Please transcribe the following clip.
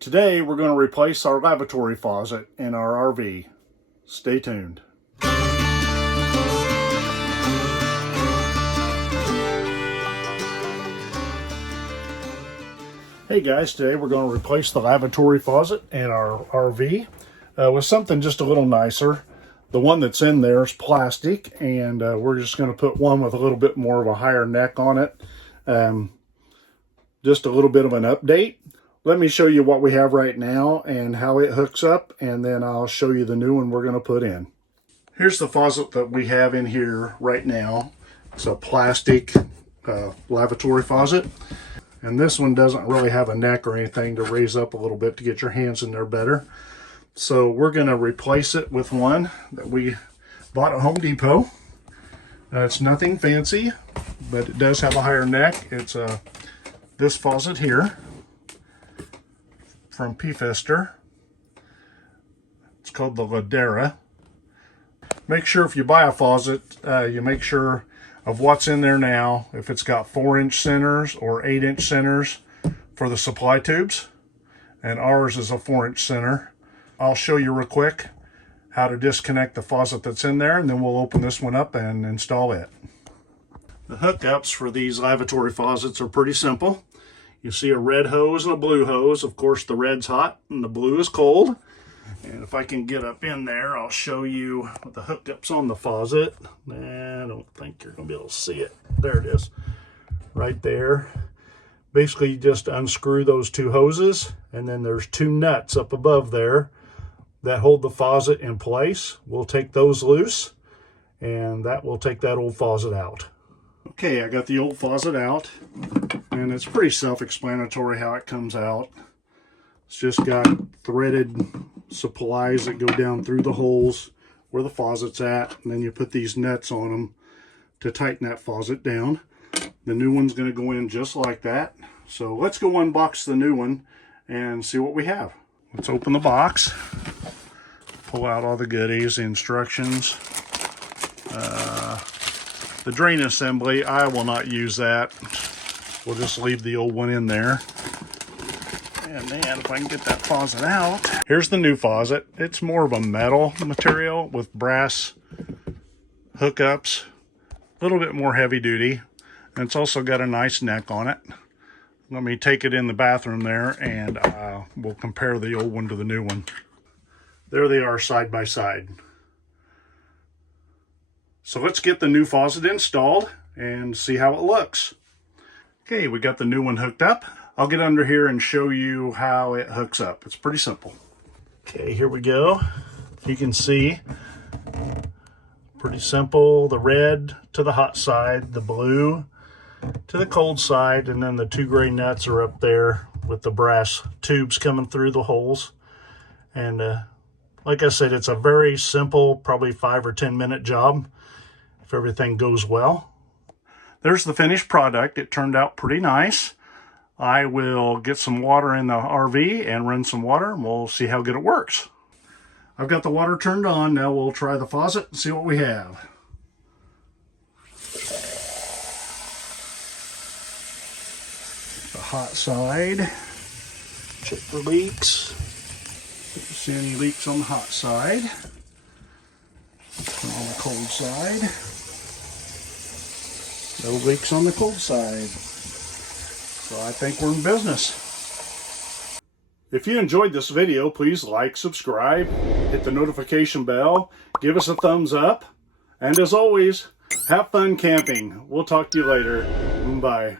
Today we're going to replace our lavatory faucet in our RV. Stay tuned. Hey guys, today we're going to replace the lavatory faucet in our RV with something just a little nicer. The one that's in there is plastic, and we're just going to put one with a little bit more of a higher neck on it. Just a little bit of an update. Let me show you what we have right now and how it hooks up, and then I'll show you the new one we're going to put in. Here's the faucet that we have in here right now. It's a plastic lavatory faucet, and this one doesn't really have a neck or anything to raise up a little bit to get your hands in there better. So we're going to replace it with one that we bought at Home Depot. It's nothing fancy, but it does have a higher neck. It's this faucet here from Pfister. It's called the Ladera. Make sure if you buy a faucet, you make sure of what's in there now. If it's got 4-inch centers or 8-inch centers for the supply tubes, and ours is a 4-inch center. I'll show you real quick how to disconnect the faucet that's in there, and then we'll open this one up and install it. The hookups for these lavatory faucets are pretty simple. You see a red hose and a blue hose. Of course, the red's hot and the blue is cold. And if I can get up in there, I'll show you the hookups on the faucet. I don't think you're going to be able to see it. There it is, right there. Basically, you just unscrew those two hoses, and then there's two nuts up above there that hold the faucet in place. We'll take those loose, and that will take that old faucet out. Okay, I got the old faucet out, and it's pretty self-explanatory how it comes out. It's just got threaded supplies that go down through the holes where the faucet's at, and then you put these nuts on them to tighten that faucet down. The new one's going to go in just like that. So let's go unbox the new one and see what we have. Let's open the box, pull out all the goodies, the instructions. The drain assembly, I will not use that. We'll just leave the old one in there. And then if I can get that faucet out. Here's the new faucet. It's more of a metal material with brass hookups. A little bit more heavy duty. And it's also got a nice neck on it. Let me take it in the bathroom there, and we'll compare the old one to the new one. There they are side by side. So let's get the new faucet installed and see how it looks. Okay, we got the new one hooked up. I'll get under here and show you how it hooks up. It's pretty simple. Okay, here we go. You can see, pretty simple. The red to the hot side, the blue to the cold side, and then the two gray nuts are up there with the brass tubes coming through the holes. And like I said, it's a very simple, probably 5 or 10 minute job if everything goes well. There's the finished product. It turned out pretty nice. I will get some water in the RV and run some water, and we'll see how good it works. I've got the water turned on. Now we'll try the faucet and see what we have. The hot side. Check for leaks. If you see any leaks on the hot side. And on the cold side. No leaks on the cold side. So I think we're in business. If you enjoyed this video, please like, subscribe, hit the notification bell, give us a thumbs up, and as always, have fun camping. We'll talk to you later. Bye.